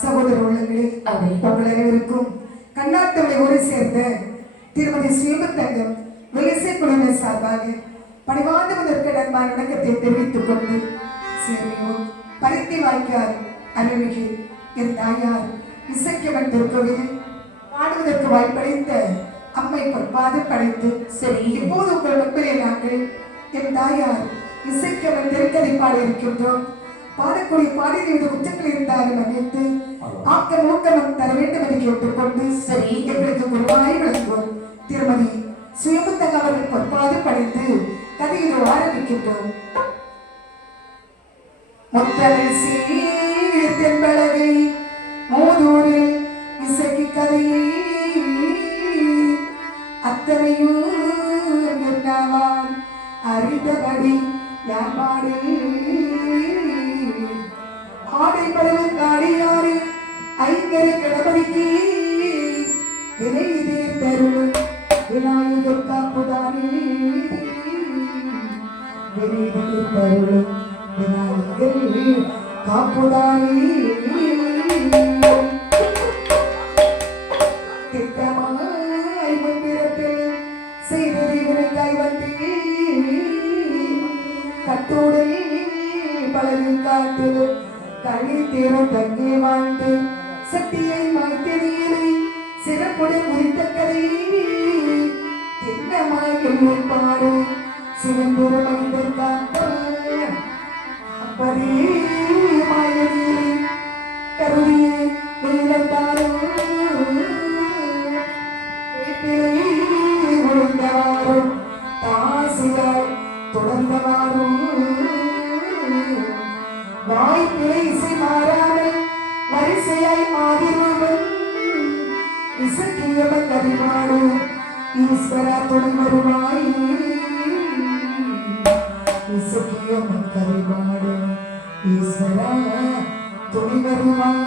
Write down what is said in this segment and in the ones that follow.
சகோதர உள்ளங்களே, உங்கள் அனைவருக்கும் கண்ணாத்தமிழ் ஊரை சேர்ந்த திருமதி ஸ்ரீமந்தங்கம் வயசை குழுவினர் சார்பாக பணிவார்ந்த முதற்கு நண்பான வணக்கத்தை தெரிவித்துக் கொண்டு சேவையோம் பருத்தி வாய்க்கார் அருள்மிகு என் தாயார் இசைக்கவன் திருக்கோவில் பாடுவதற்கு வாய்ப்பளித்த அம்மை பொற்பாது படைத்து சரி இப்போது உங்கள் முன்பிலே நாங்கள் என் தாயார் இசைக்கவன் திருக்கதை பாடி இருக்கின்றோம். பாடக்கூடிய பாடிய குற்றங்கள் இருந்தாலும் மன்னித்து ஆக்கம் ஊக்கம் தர வேண்டும் என்று கேட்டுக்கொண்டு சரி எங்களுக்கு குருவாய் விளங்குவோம். திருமதி சுயமுத்தங்க அவர்கள் பொற்பாது படைத்து கதையை ஆரம்பிக்கின்றோம். முத்தமிழ் சீர் தென்பழகை மூதூரில் இசைக்கு கதையை அத்தனையும் என்னாவான் அறிந்தபடி யாபாடு ஆடை பருவ காடியாரி ஐங்கரை கணபதிக்கு வினை தீர்த்தருள் விநாயகர் காப்புதானே வினை தீர்த்தருள் விநாயகர் காப்புதானே திட்டமாய் முன்பிறப்பில் செய்ததை வினைக்காய் வந்தே கட்டோடை பழகி காட்டில் கண்ணி தேர தங்கி வாழ்ந்து சக்தியை மாய்த்தெறியலை சிறப்புடன் முடித்த கதையை திட்டமாய் பாடு சிவந்திரமைந்தர் காப்ப அப்பதே மாயனியை கருதிய நீலத்தாரும் ஒழிந்தவாரும் தாசியால் தொடர்ந்தவாரும் வாய்ப்பிலை இசை மாறாமல் வரிசையாய் ஆதிரூபம் இசக்கியம கரிமாடு ஈஸ்வரா துணை வருவாய் இசக்கியம கரிமாடு ஈஸ்வரா துணை வருவாய்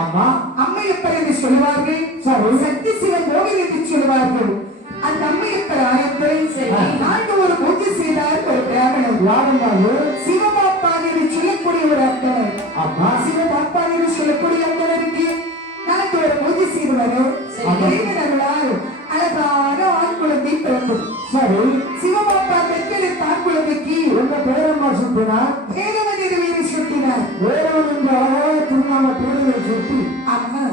ஆமா. அம்மையப்பர் என்று சொல்லுவார்கள். சக்தி சிவன் மோகினி என்று சொல்லுவார்கள். அந்த அம்மையப்பர் ஆலயத்தை நான்கு ஒரு பூஜை செய்தார் ஒரு பிராமணர். சிவபாப்பான் என்று சொல்லக்கூடிய ஒரு அந்தனர். சிவபாப்பான் என்று சொல்லக்கூடிய அந்தனருக்கு நான்கு ஒரு பூஜை செய்து வரும். அழகான ஆண் குழந்தை பிறந்தது. சிவபாப்பா பெற்றெடுத்த ஆண் குழந்தைக்கு பேரம்மா சுட்டினார். வேறவன் என்று வீடு சுட்டினார். வேறவன் என்று அழகாக திருநாம பேருவை சுட்டி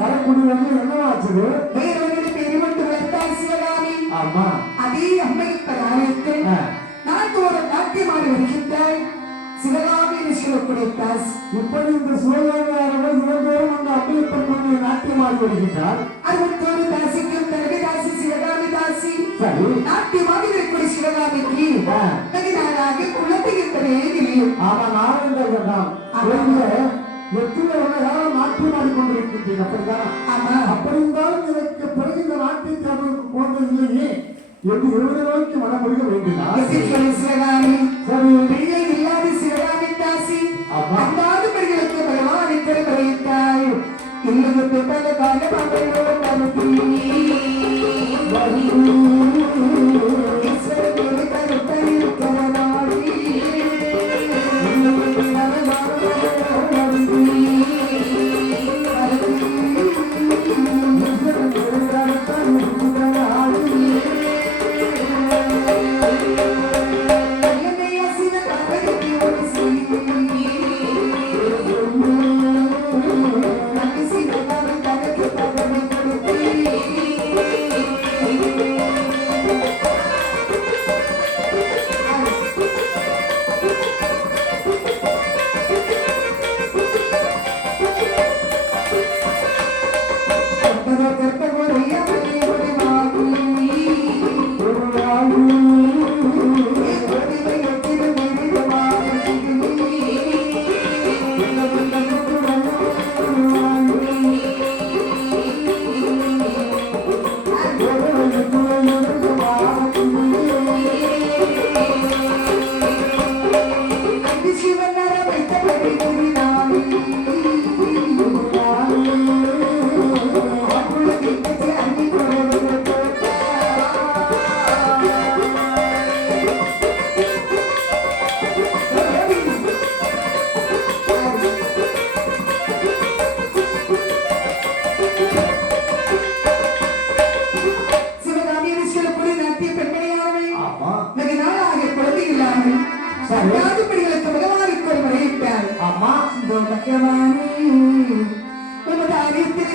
வரக்கூடிய என்னவாச்சது? வேறவன் என்று பேரு மட்டும் வளர்த்தார் சிவகாமி. அதே அம்மையப்பர் ஆலயத்தில் நான்கு ஒரு நாட்டியமாடி வருகின்றார் சிவகாமி என்று சொல்லக்கூடிய தாஸ். இப்படி இந்த சிவகாமியாரவர் இவந்தோறும் அந்த அம்மையப்பர் கோவிலை நாட்டியமாடி வருகின்றார். அறுபத்தோரு தாசிக்கும் தலைமை தாசி சிவகாமி தாசி. நாட்டியமாடி இருக்கக்கூடிய சிவகாமிக்கு வெகு நாளாக குழந்தை என்பதே இல்லை. எத்தனை காலம் நாட்டியமாடி கொண்டிருக்கின்றேன். அப்படிதான். அப்படி இருந்தாலும் எனக்கு பிறகு இந்த நாட்டிற்கு அவருக்கு குழந்தை இல்லையே என்று இருவரை நோக்கி மனமுடிய வேண்டினார். சிவகாமி இல்லாத சிவகாமி தாசி அந்தாது பெண்களுக்கு பகவானை தெரிவித்தாய். இல்லது பல காலமாக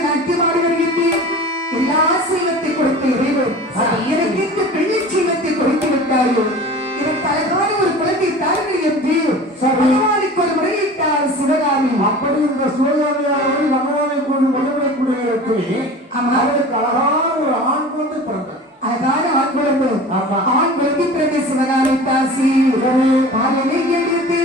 நாட்டியமாடி வருகின்றேன். எல்லா செல்வத்தை கொடுத்த இறைவன் எனக்கு இந்த பெண்ணை செல்வத்தை கொடுத்து விட்டாயோ, எனக்கு அழகான ஒரு குழந்தை தார்கள் என்று பகவானுக்கு ஒரு முறையிட்டார் சிவகாமி. அப்படி இந்த சிவகாமியானவரை பகவானை கொண்டு முறைப்படக்கூடிய இடத்திலே அவருக்கு அழகான ஒரு ஆண் குழந்தை பிறந்தார். அழகான ஆண் குழந்தை. ஆண் குழந்தை பிறந்த சிவகாமி தாசி பாலினை எடுத்து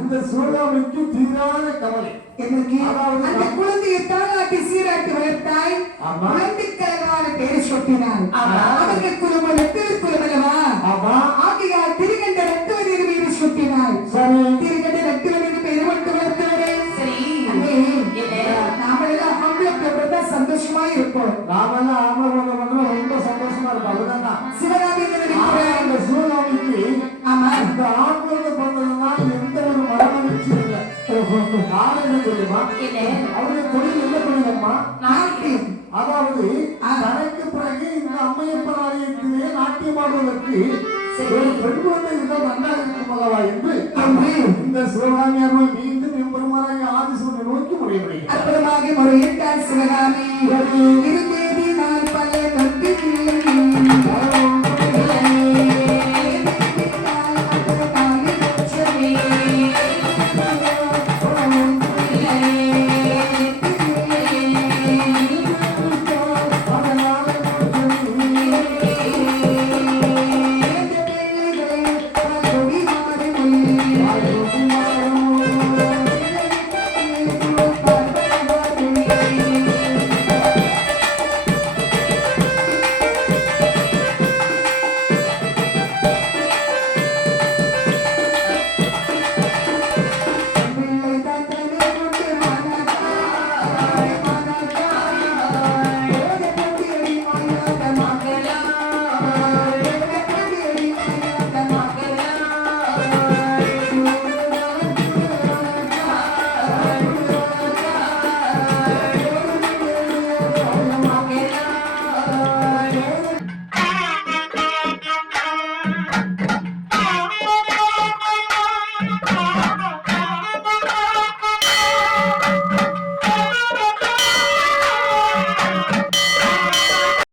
இந்த சிவகாமிக்கு தீரான கவலை. எனக்கு அதாவது அந்த குழந்தையை தாளாட்டி சீராட்டி வளர்த்தாய், ஆமா. குழந்தைக்கான பெயரை சூட்டினாள். ஆமா. அவர்கள் குலமல்ல திருக்குலமல்லவா, ஆமா. ஆகையால் திருகண்ட ரத்துவரின் பெயரை சூட்டினாள். சரி. திருகண்ட ரத்துவரின் பெயரை மட்டும் வளர்த்தவரே. சரி. அண்ணே, என்ன? நாமெல்லாம் ஆம்பளை பிள்ளை சந்தோஷமா இருப்போம். நாமெல்லாம் ஆம்பளை ரொம்ப சந்தோஷமா இருப்போம். அதுதான் சிவகாமி என்ன நினைக்கிறார்? இந்த சிவகாமிக்கு ஆமா, இந்த ஆண்களுக்கு பிறந்ததுன்னா எந்த ஒரு மனமகிழ்ச்சியும் இல்லை. காரணம் என்ன தெரியுமா? என்ன? அவருடைய தொழில் என்ன தொழிலம்மா? நாட்டியம். அதாவது தனக்கு பிறகு இந்த அம்மையப்பன் ஆலயத்திலே நாட்டியம் ஆடுவதற்கு சரி. ஒரு பெண் குழந்தை இருந்தால் நன்றாக இருக்கும் அல்லவா என்று என்று இந்த சிவகாமியார்கள் மீண்டும் எம்பெருமானாகிய ஆதிசிவனை நோக்கி முறையிடுகிறார். அற்புதமாக முறையிட்டார் சிவகாமி. இது